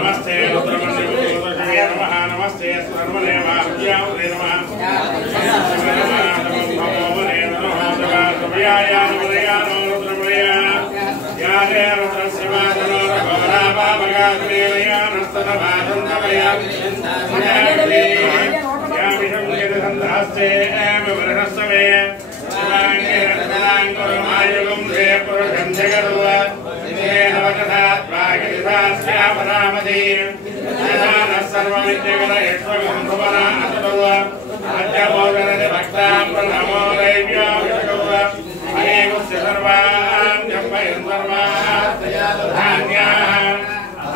नमस्ते रुद्रमण्डले नमः नमस्ते सर्वदेवाभ्यामुदे नमः भवोमने नमः जगात्मयाय नमोदयानो रुद्रमणया यादे रुद्रशिवादनो रघोराभावगात्मेलयानस्तनभादन्तमया यामिषं यदसन्धास्ते एवमृहस्सवे शिवाङ्गिरतदाङ्कुरमायुगं रे पुरुषं जगदुव नवकथात्वागिरिधास्यापरामधी यदानः सर्वविद्यगलयश्वगं भुवनाथदुव अद्यबोधरति भक्तां प्रणमो दैव्याभिषगुव अनेकस्य सर्वान् जम्पयन् सर्वास्तयाधान्याः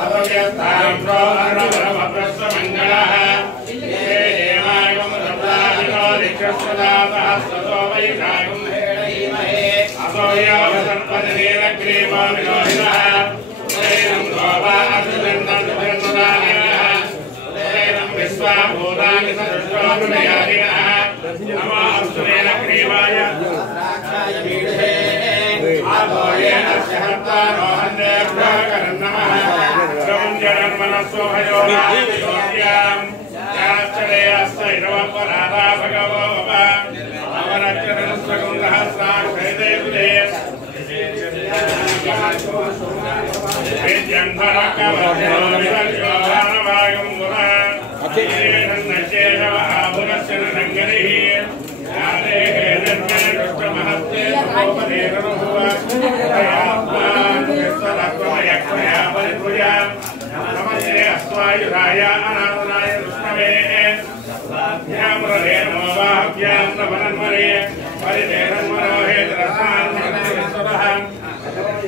अभव्यस्तांसो अर्णवरमप्रस्वमङ्गलः ये देवायुं रब्दादिनो दिक्षस्वदातः सतो वैशायुं हेळयीमहे असो यावसर्पजनेरग्रीवो विलोहिनः उदैनं गोवा अर्जुनन्दन्दन्ददानयः उदैनं विश्वाभूतानि सदृशोऽनुनयादिनः नमोऽस्तुनेन ग्रीवाय सहस्राक्षाय मीढे आभोयेन सहस्तारो हन्देभ्यः नमः मनस्वभयोगां याश्चर्यस्तैरवपराधा भगवो अवरच्चरस्वगुन्दहस्राक्षैदेवुदे विद्यन्धरकव